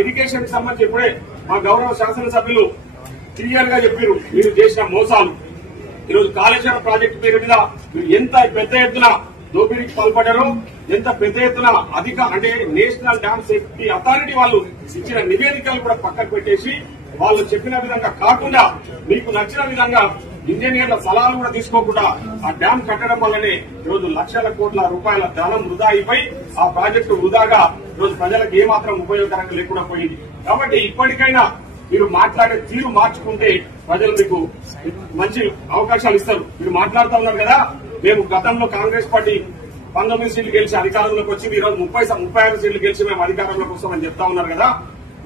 Irrigation కి సంబంధించి ఇప్పుడే మా గౌరవ శాసనసభ్యులు క్లియర్ గా చెప్పారు మీరు చేసిన మోసాలు. ఈరోజు కాళేశ్వరం ప్రాజెక్టు పేరు మీద మీరు ఎంత పెద్ద ఎత్తున దోపిడీకి పాల్పడ్డారో, ఎంత పెద్ద ఎత్తున అంటే నేషనల్ డ్యామ్ సేఫ్టీ అథారిటీ వాళ్ళు ఇచ్చిన నివేదికలు కూడా పక్కకు పెట్టేసి వాళ్ళు చెప్పిన విధంగా కాకుండా మీకు నచ్చిన విధంగా ఇంజనీర్ల సలహాలు కూడా తీసుకోకుండా ఆ డ్యాం కట్టడం వల్లనే ఈరోజు లక్షల కోట్ల రూపాయల ధనం వృధా అయిపోయి ఆ ప్రాజెక్టు వృధాగా ఈరోజు ప్రజలకు ఏమాత్రం ఉపయోగకరంగా లేకుండా పోయింది. కాబట్టి ఇప్పటికైనా మీరు మాట్లాడే తీరు మార్చుకుంటే ప్రజలు మీకు మంచి అవకాశాలు ఇస్తారు. మీరు మాట్లాడుతూ ఉన్నారు కదా, మేము గతంలో కాంగ్రెస్ పార్టీ 19 సీట్లు గెలిచి అధికారంలోకి వచ్చి ఈరోజు 36 సీట్లు గెలిచి మేము అధికారంలోకి వస్తామని చెప్తా ఉన్నారు కదా.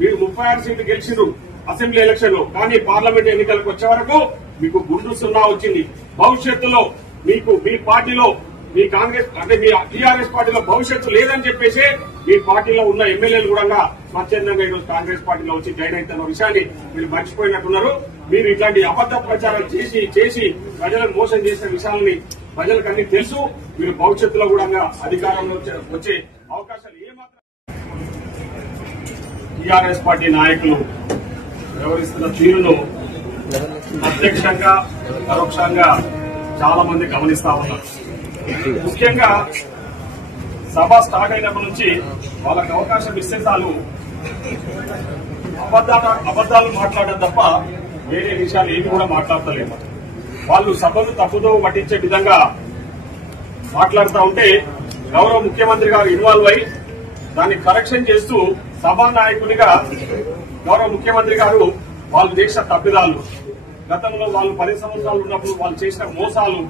మీరు 36 సీట్లు గెలిచిరు అసెంబ్లీ ఎలక్షన్ లో, కానీ పార్లమెంట్ ఎన్నికలకు వచ్చే వరకు మీకు గుండు సున్నా వచ్చింది. భవిష్యత్తులో మీకు మీ పార్టీలో మీ కాంగ్రెస్ మీ టీఆర్ఎస్ పార్టీలో భవిష్యత్తు లేదని చెప్పేసి మీ పార్టీలో ఉన్న ఎమ్మెల్యేలు కూడా స్వచ్ఛందంగా ఈరోజు కాంగ్రెస్ పార్టీలో వచ్చి జాయిన్ అవుతున్న విషయాన్ని మీరు మర్చిపోయినట్టున్నారు. మీరు ఇట్లాంటి అబద్ద ప్రచారం చేసి ప్రజలను మోసం చేసిన విషయాలని ప్రజలకు అన్ని తెలుసు. మీరు భవిష్యత్తులో కూడా అధికారంలో వచ్చే అవకాశాలు ఏమాత్రం టీఆర్ఎస్ పార్టీ నాయకులు వ్యవహరిస్తున్న తీరును ప్రత్యక్షంగా పరోక్షంగా చాలా మంది గమనిస్తా ఉన్నారు. ముఖ్యంగా సభ స్టార్ట్ అయినప్పటి నుంచి వాళ్ళకి అవకాశం ఇస్తే చాలు అబద్దాలు మాట్లాడడం తప్ప వేరే విషయాలు ఏమి కూడా మాట్లాడతలేము. వాళ్ళు సభను తప్పుదో పట్టించే విధంగా మాట్లాడుతూ ఉంటే గౌరవ ముఖ్యమంత్రి గారు ఇన్వాల్వ్ అయి దాన్ని కరెక్షన్ చేస్తూ సభానాయకునిగా గౌరవ ముఖ్యమంత్రి గారు వాళ్ళు చేసిన తప్పిదాలు, గతంలో వాళ్ళు 10 సంవత్సరాలు ఉన్నప్పుడు వాళ్ళు చేసిన మోసాలు,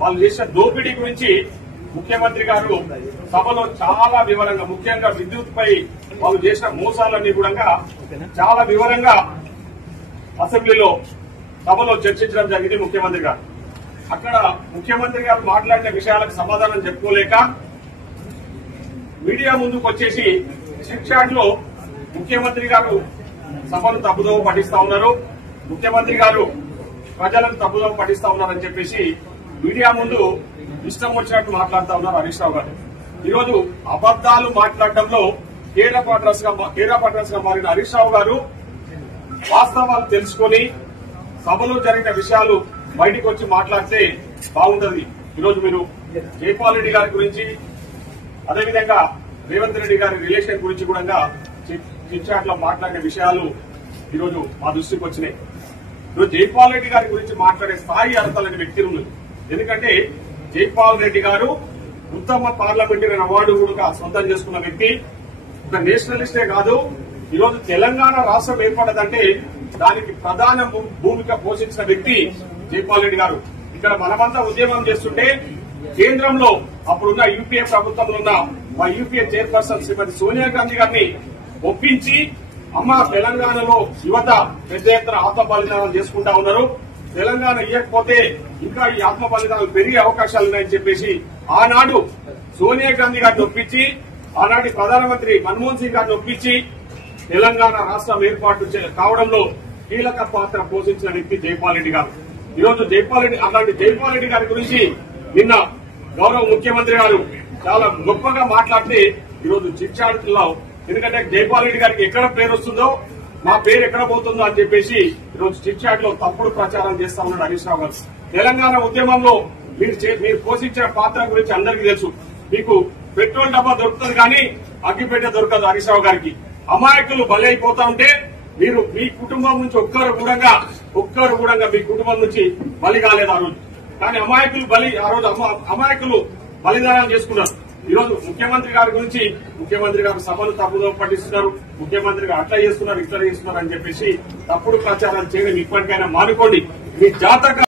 వాళ్ళు చేసిన దోపిడీ గురించి ముఖ్యమంత్రి గారు సభలో చాలా వివరంగా, ముఖ్యంగా విద్యుత్ పై వాళ్ళు చేసిన మోసాలన్నీ కూడా చాలా వివరంగా అసెంబ్లీలో సభలో చర్చించడం జరిగింది. ముఖ్యమంత్రి గారు అక్కడ ముఖ్యమంత్రి గారు మాట్లాడిన విషయాలకు సమాధానం చెప్పుకోలేక మీడియా ముందుకు వచ్చేసి చిట్ చాట్ లో ముఖ్యమంత్రి గారు సభను తప్పుదోవ పట్టిస్తా ఉన్నారు, ముఖ్యమంత్రి గారు ప్రజలను తప్పుదోవ పట్టిస్తా ఉన్నారని చెప్పేసి మీడియా ముందు ఇష్టం వచ్చినట్టు మాట్లాడుతా ఉన్నారు హరీష్ రావు గారు. ఈరోజు అబద్దాలు మాట్లాడటంలో కేరా పార్ట్నర్స్ గా మారిన హరీష్ రావు గారు వాస్తవాలు తెలుసుకుని సభలో జరిగిన విషయాలు బయటకు వచ్చి మాట్లాడితే బాగుంటది. ఈరోజు మీరు జైపాల్ రెడ్డి గారి గురించి, అదేవిధంగా రేవంత్ రెడ్డి గారి రిలేషన్ గురించి కూడా చిట్ చాట్ లో మాట్లాడిన విషయాలు ఈరోజు మా దృష్టికి వచ్చినాయి. ఈరోజు జైపాల్ రెడ్డి గారి గురించి మాట్లాడే స్థాయి అర్హతలని వ్యక్తులు ఉన్నది. ఎందుకంటే జైపాల్ రెడ్డి గారు ఉత్తమ పార్లమెంటరీ అవార్డు కూడా సొంతం చేసుకున్న వ్యక్తి, ఒక నేషనలిస్టే కాదు. ఈరోజు తెలంగాణ రాష్ట్రం ఏర్పడదంటే దానికి ప్రధాన భూమిక పోషించిన వ్యక్తి జైపాల్ రెడ్డి గారు. ఇక్కడ మనమంతా ఉద్యమం చేస్తుంటే కేంద్రంలో అప్పుడున్న యూపీఏ ప్రభుత్వంలో ఉన్న మా యూపీఏ చైర్పర్సన్ శ్రీమతి సోనియా గాంధీ గారిని ఒప్పించి, అమ్మ తెలంగాణలో యువత పెద్ద ఎత్తున ఆత్మ బలిదానాలు చేసుకుంటా ఉన్నారు, తెలంగాణ ఇవ్వకపోతే ఇంకా ఈ ఆత్మ బలిదానాలు పెరిగే అవకాశాలు ఉన్నాయని చెప్పేసి ఆనాడు సోనియా గాంధీ గారిని ఒప్పించి, ఆనాటి ప్రధానమంత్రి మన్మోహన్ సింగ్ గారిని ఒప్పించి తెలంగాణ రాష్ట్రం ఏర్పాటు కావడంలో కీలక పాత్ర పోషించిన వ్యక్తి జైపాల్ రెడ్డి గారు. ఈరోజు అలాంటి జైపాల్ రెడ్డి గారి గురించి నిన్న గౌరవ ముఖ్యమంత్రి గారు చాలా గొప్పగా మాట్లాడితే ఈరోజు చిట్ చాట్ లో, ఎందుకంటే జైపాల్ రెడ్డి గారికి ఎక్కడ పేరు వస్తుందో మా పేరు ఎక్కడ పోతుందో అని చెప్పేసి ఈరోజు చిట్ చాట్ లో తప్పుడు ప్రచారం చేస్తా ఉన్నాడు హరీష్ రావు గారు. తెలంగాణ ఉద్యమంలో మీరు పోషించిన పాత్ర గురించి అందరికీ తెలుసు. మీకు పెట్రోల్ డబ్బా దొరుకుతుంది కానీ అగ్గిపెట్టె దొరకదు హరీష్ రావు గారికి. అమాయకులు బలి అయిపోతా ఉంటే మీరు మీ కుటుంబం నుంచి ఒక్కరు కూడా మీ కుటుంబం నుంచి బలి కాలేదు ఆ రోజు. కానీ అమాయకులు బలిదానాలు చేసుకున్నారు. ఈరోజు ముఖ్యమంత్రి గారి గురించి ముఖ్యమంత్రి గారు సభను తప్పుదో పట్టిస్తున్నారు, ముఖ్యమంత్రి గారు అట్లా చేస్తున్నారు ఇట్లా చేస్తున్నారు అని చెప్పేసి తప్పుడు ప్రచారాలు చేయడం ఇప్పటికైనా మానుకోండి. మీ జాతక